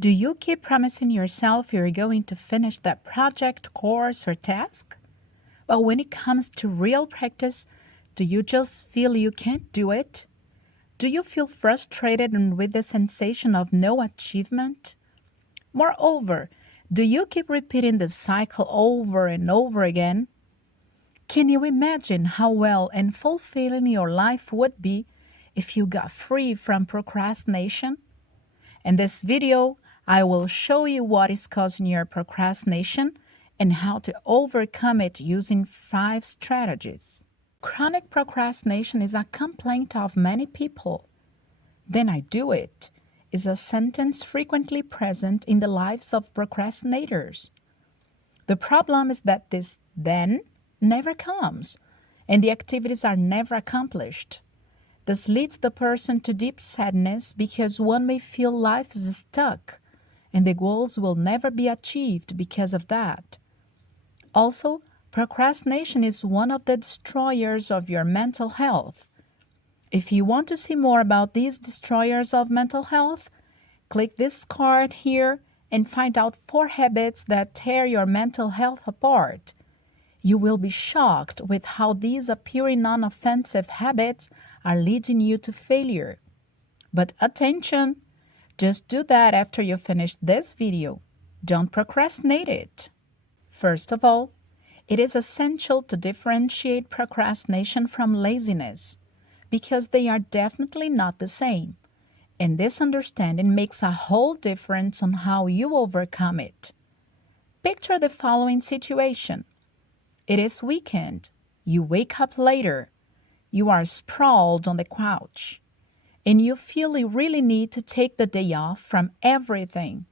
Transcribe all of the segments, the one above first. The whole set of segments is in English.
Do you keep promising yourself you're going to finish that project, course, or task? But when it comes to real practice, do you just feel you can't do it? Do you feel frustrated and with the sensation of no achievement? Moreover, do you keep repeating the cycle over and over again? Can you imagine how well and fulfilling your life would be if you got free from procrastination? In this video, I will show you what is causing your procrastination and how to overcome it using 5 strategies. Chronic procrastination is a complaint of many people. "Then I do it" is a sentence frequently present in the lives of procrastinators. The problem is that this "then" never comes, and the activities are never accomplished. This leads the person to deep sadness because one may feel life is stuck and the goals will never be achieved because of that. Also, procrastination is one of the destroyers of your mental health. If you want to see more about these destroyers of mental health, click this card here and find out 4 habits that tear your mental health apart. You will be shocked with how these appearing non-offensive habits are leading you to failure. But attention! Just do that after you finish this video. Don't procrastinate it. First of all, it is essential to differentiate procrastination from laziness because they are definitely not the same. And this understanding makes a whole difference on how you overcome it. Picture the following situation. It is weekend. You wake up later. You are sprawled on the couch. And you feel you really need to take the day off from everything.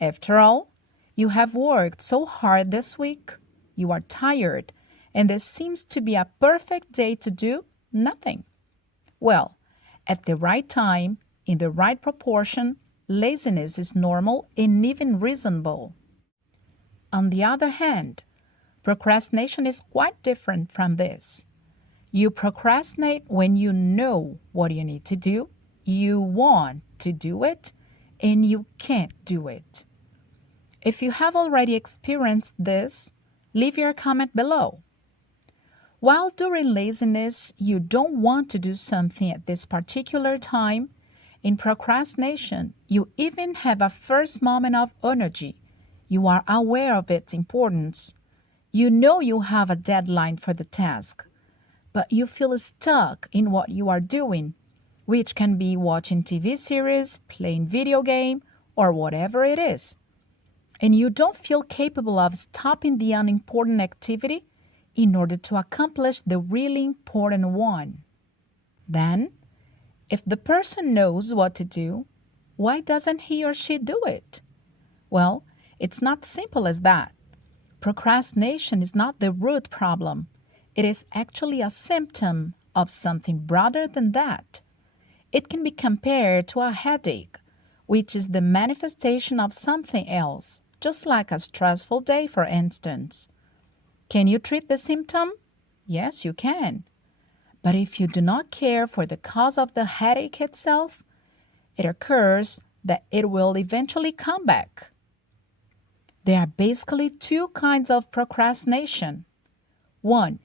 After all, you have worked so hard this week. You are tired. And this seems to be a perfect day to do nothing. Well, at the right time, in the right proportion, laziness is normal and even reasonable. On the other hand, procrastination is quite different from this. You procrastinate when you know what you need to do, you want to do it, and you can't do it. If you have already experienced this, leave your comment below. While during laziness you don't want to do something at this particular time, in procrastination you even have a first moment of energy. You are aware of its importance. You know you have a deadline for the task, but you feel stuck in what you are doing, which can be watching TV series, playing video game, or whatever it is. And you don't feel capable of stopping the unimportant activity in order to accomplish the really important one. Then, if the person knows what to do, why doesn't he or she do it? Well, it's not simple as that. Procrastination is not the root problem. It is actually a symptom of something broader than that. It can be compared to a headache, which is the manifestation of something else, just like a stressful day, for instance. Can you treat the symptom? Yes, you can. But if you do not care for the cause of the headache itself, it occurs that it will eventually come back. There are basically 2 kinds of procrastination. 1.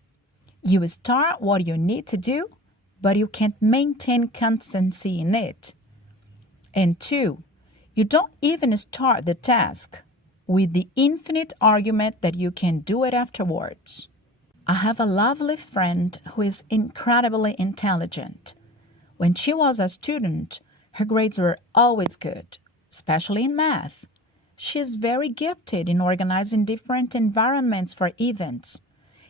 You start what you need to do, but you can't maintain constancy in it. And 2. You don't even start the task, with the infinite argument that you can do it afterwards. I have a lovely friend who is incredibly intelligent. When she was a student, her grades were always good, especially in math. She is very gifted in organizing different environments for events.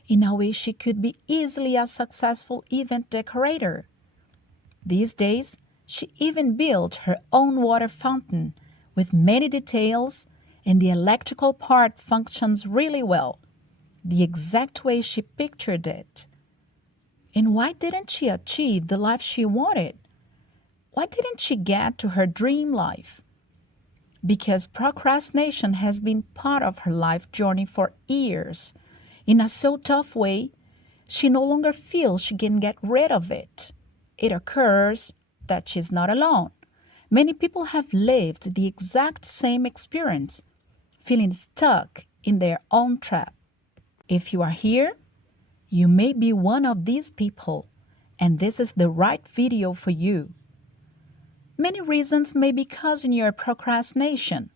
In a way, she could be easily a successful event decorator. These days, she even built her own water fountain with many details, and the electrical part functions really well, the exact way she pictured it. And why didn't she achieve the life she wanted? Why didn't she get to her dream life? Because procrastination has been part of her life journey for years. In a so tough way, she no longer feels she can get rid of it. It occurs that she's not alone. Many people have lived the exact same experience, feeling stuck in their own trap. If you are here, you may be one of these people, and this is the right video for you. Many reasons may be causing your procrastination.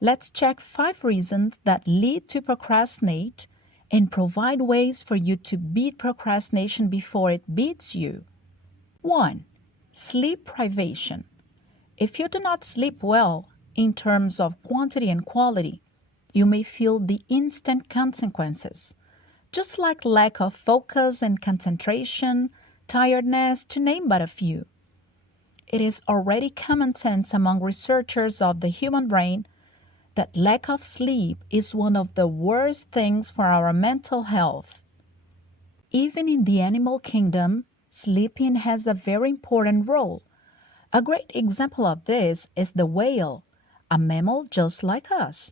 Let's check 5 reasons that lead to procrastinate and provide ways for you to beat procrastination before it beats you. 1. Sleep privation. If you do not sleep well, in terms of quantity and quality, you may feel the instant consequences, just like lack of focus and concentration, tiredness, to name but a few. It is already common sense among researchers of the human brain that lack of sleep is one of the worst things for our mental health. Even in the animal kingdom, sleeping has a very important role. A great example of this is the whale, a mammal just like us.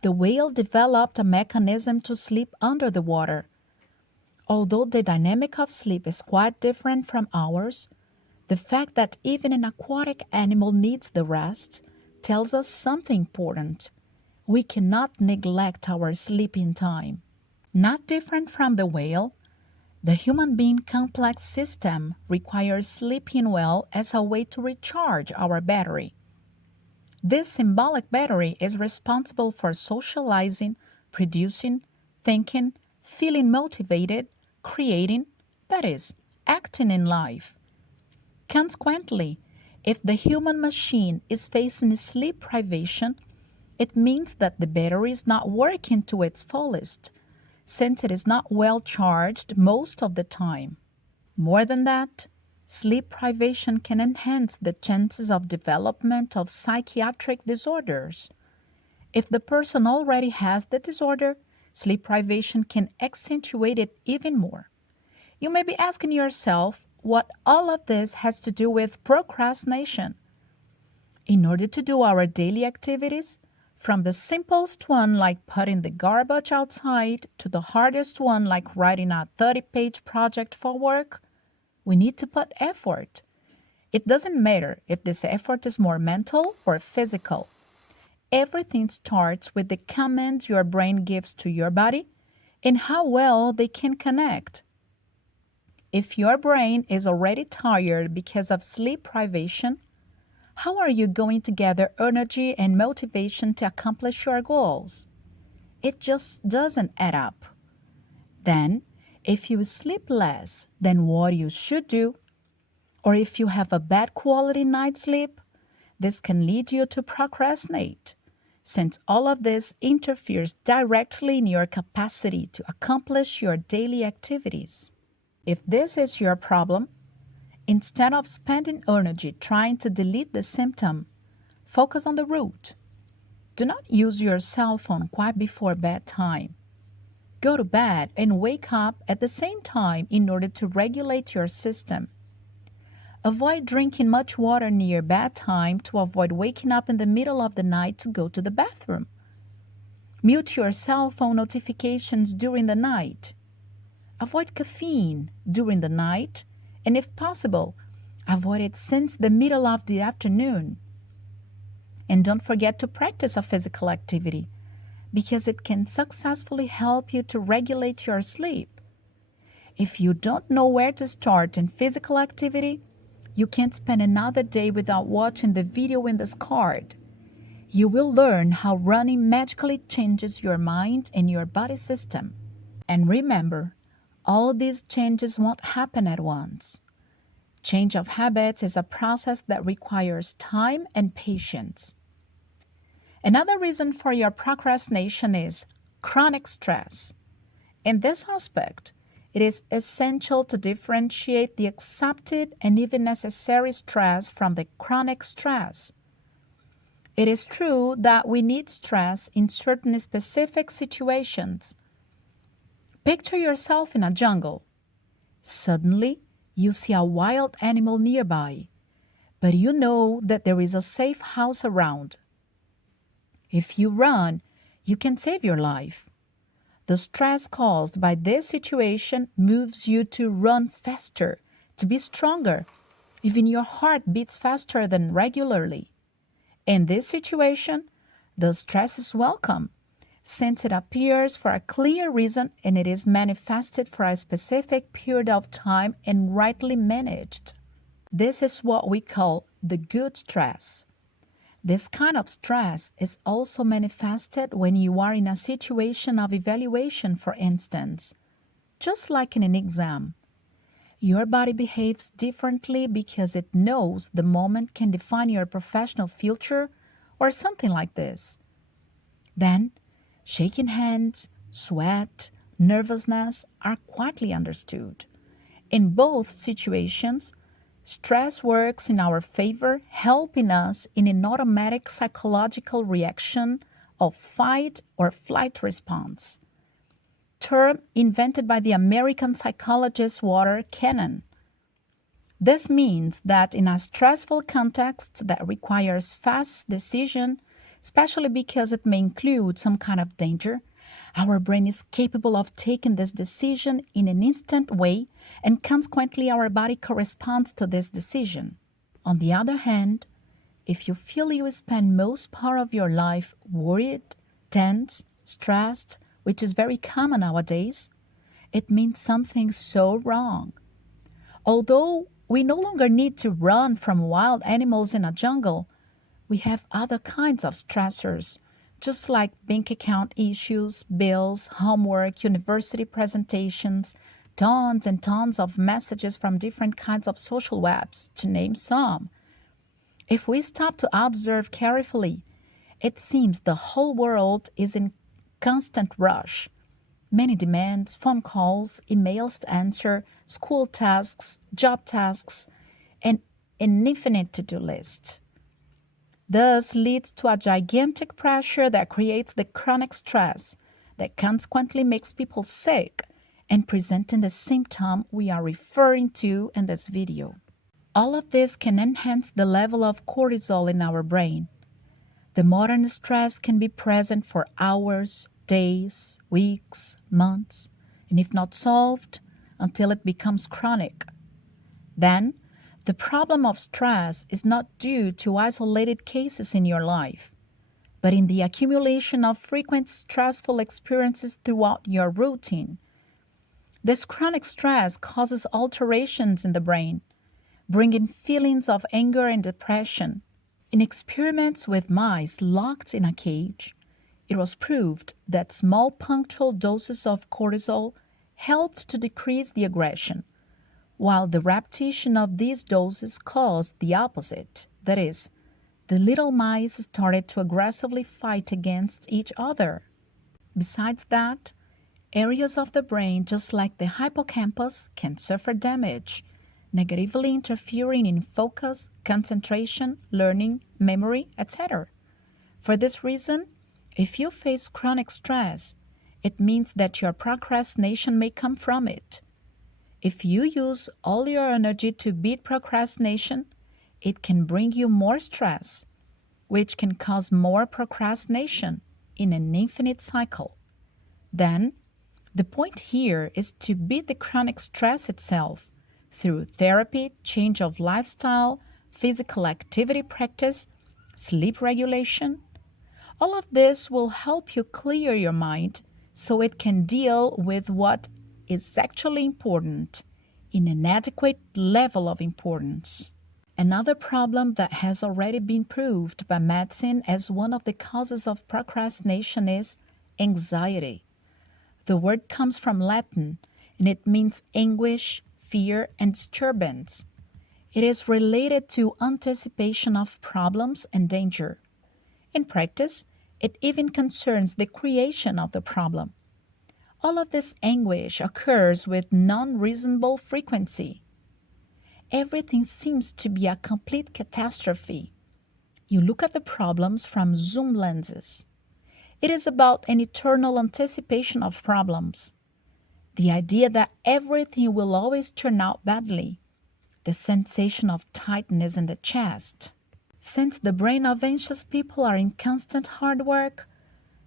The whale developed a mechanism to sleep under the water. Although the dynamic of sleep is quite different from ours, the fact that even an aquatic animal needs the rest tells us something important. We cannot neglect our sleeping time. Not different from the whale, the human being complex system requires sleeping well as a way to recharge our battery. This symbolic battery is responsible for socializing, producing, thinking, feeling motivated, creating, that is, acting in life. Consequently, if the human machine is facing sleep privation, it means that the battery is not working to its fullest, since it is not well charged most of the time. More than that, sleep privation can enhance the chances of development of psychiatric disorders. If the person already has the disorder, sleep privation can accentuate it even more. You may be asking yourself what all of this has to do with procrastination. In order to do our daily activities, from the simplest one like putting the garbage outside to the hardest one like writing a 30-page project for work, we need to put effort. It doesn't matter if this effort is more mental or physical. Everything starts with the commands your brain gives to your body and how well they can connect. If your brain is already tired because of sleep privation, how are you going to gather energy and motivation to accomplish your goals? It just doesn't add up. Then, if you sleep less than what you should do, or if you have a bad quality night's sleep, this can lead you to procrastinate, since all of this interferes directly in your capacity to accomplish your daily activities. If this is your problem, instead of spending energy trying to delete the symptom, focus on the root. Do not use your cell phone quite before bedtime. Go to bed and wake up at the same time in order to regulate your system. Avoid drinking much water near bedtime to avoid waking up in the middle of the night to go to the bathroom. Mute your cell phone notifications during the night. Avoid caffeine during the night, and if possible, avoid it since the middle of the afternoon. And don't forget to practice a physical activity, because it can successfully help you to regulate your sleep. If you don't know where to start in physical activity, you can't spend another day without watching the video in this card. You will learn how running magically changes your mind and your body system. And remember, all these changes won't happen at once. Change of habits is a process that requires time and patience. Another reason for your procrastination is chronic stress. In this aspect, it is essential to differentiate the accepted and even necessary stress from the chronic stress. It is true that we need stress in certain specific situations. Picture yourself in a jungle. Suddenly, you see a wild animal nearby, but you know that there is a safe house around. If you run, you can save your life. The stress caused by this situation moves you to run faster, to be stronger. Even your heart beats faster than regularly. In this situation, the stress is welcome, since it appears for a clear reason and it is manifested for a specific period of time and rightly managed. This is what we call the good stress. This kind of stress is also manifested when you are in a situation of evaluation, for instance, just like in an exam. Your body behaves differently because it knows the moment can define your professional future or something like this. Then, shaking hands, sweat, nervousness are quietly understood. In both situations, stress works in our favor, helping us in an automatic psychological reaction of fight or flight response, term invented by the American psychologist Walter Cannon. This means that in a stressful context that requires fast decision, especially because it may include some kind of danger, our brain is capable of taking this decision in an instant way, and consequently our body corresponds to this decision. On the other hand, if you feel you spend most part of your life worried, tense, stressed, which is very common nowadays, it means something so wrong. Although we no longer need to run from wild animals in a jungle, we have other kinds of stressors, just like bank account issues, bills, homework, university presentations, tons and tons of messages from different kinds of social webs, to name some. If we stop to observe carefully, it seems the whole world is in constant rush. Many demands, phone calls, emails to answer, school tasks, job tasks, and an infinite to-do list. This leads to a gigantic pressure that creates the chronic stress that consequently makes people sick and presenting the symptom we are referring to in this video. All of this can enhance the level of cortisol in our brain. The modern stress can be present for hours, days, weeks, months, and if not solved, until it becomes chronic. Then, the problem of stress is not due to isolated cases in your life, but in the accumulation of frequent stressful experiences throughout your routine. This chronic stress causes alterations in the brain, bringing feelings of anger and depression. In experiments with mice locked in a cage, it was proved that small punctual doses of cortisol helped to decrease the aggression, while the repetition of these doses caused the opposite. That is, the little mice started to aggressively fight against each other. Besides that, areas of the brain, just like the hippocampus, can suffer damage, negatively interfering in focus, concentration, learning, memory, etc. For this reason, if you face chronic stress, it means that your procrastination may come from it. If you use all your energy to beat procrastination, it can bring you more stress, which can cause more procrastination in an infinite cycle. Then, the point here is to beat the chronic stress itself through therapy, change of lifestyle, physical activity practice, sleep regulation. All of this will help you clear your mind so it can deal with what is actually important in an adequate level of importance. Another problem that has already been proved by medicine as one of the causes of procrastination is anxiety. The word comes from Latin and it means anguish, fear, and disturbance. It is related to anticipation of problems and danger. In practice, it even concerns the creation of the problem. All of this anguish occurs with non-reasonable frequency. Everything seems to be a complete catastrophe. You look at the problems from zoom lenses. It is about an eternal anticipation of problems. The idea that everything will always turn out badly. The sensation of tightness in the chest. Since the brain of anxious people are in constant hard work,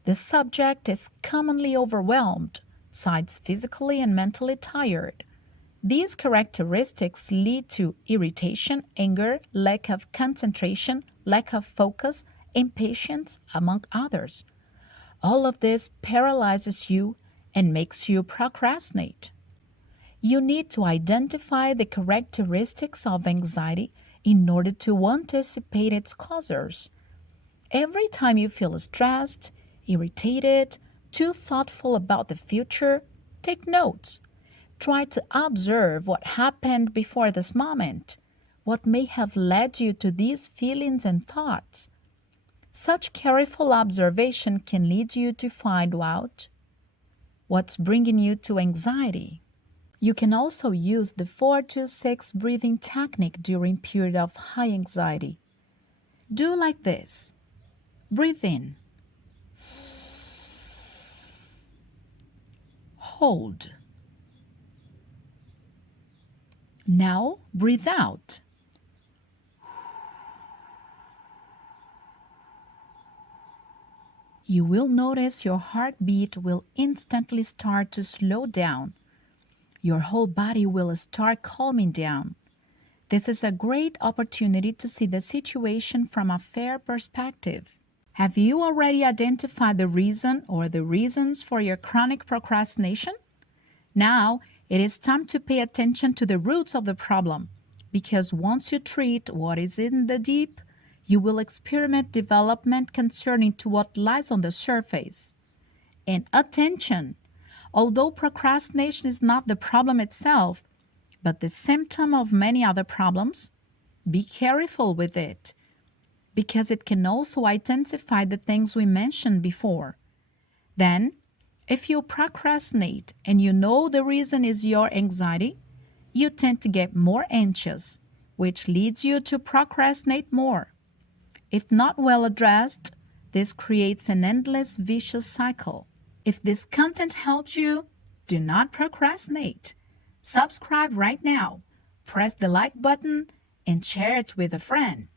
the subject is commonly overwhelmed, besides physically and mentally tired. These characteristics lead to irritation, anger, lack of concentration, lack of focus, impatience, among others. All of this paralyzes you and makes you procrastinate. You need to identify the characteristics of anxiety in order to anticipate its causes. Every time you feel stressed, irritated, too thoughtful about the future, take notes. Try to observe what happened before this moment, what may have led you to these feelings and thoughts. Such careful observation can lead you to find out what's bringing you to anxiety. You can also use the 4-6 breathing technique during period of high anxiety. Do like this. Breathe in. Hold. Now breathe out. You will notice your heartbeat will instantly start to slow down. Your whole body will start calming down. This is a great opportunity to see the situation from a fair perspective. Have you already identified the reason or the reasons for your chronic procrastination? Now, it is time to pay attention to the roots of the problem, because once you treat what is in the deep, you will experiment development concerning to what lies on the surface. And attention! Although procrastination is not the problem itself, but the symptom of many other problems, be careful with it, because it can also intensify the things we mentioned before. Then, if you procrastinate and you know the reason is your anxiety, you tend to get more anxious, which leads you to procrastinate more. If not well addressed, this creates an endless vicious cycle. If this content helped you, do not procrastinate. Subscribe right now, press the like button, and share it with a friend.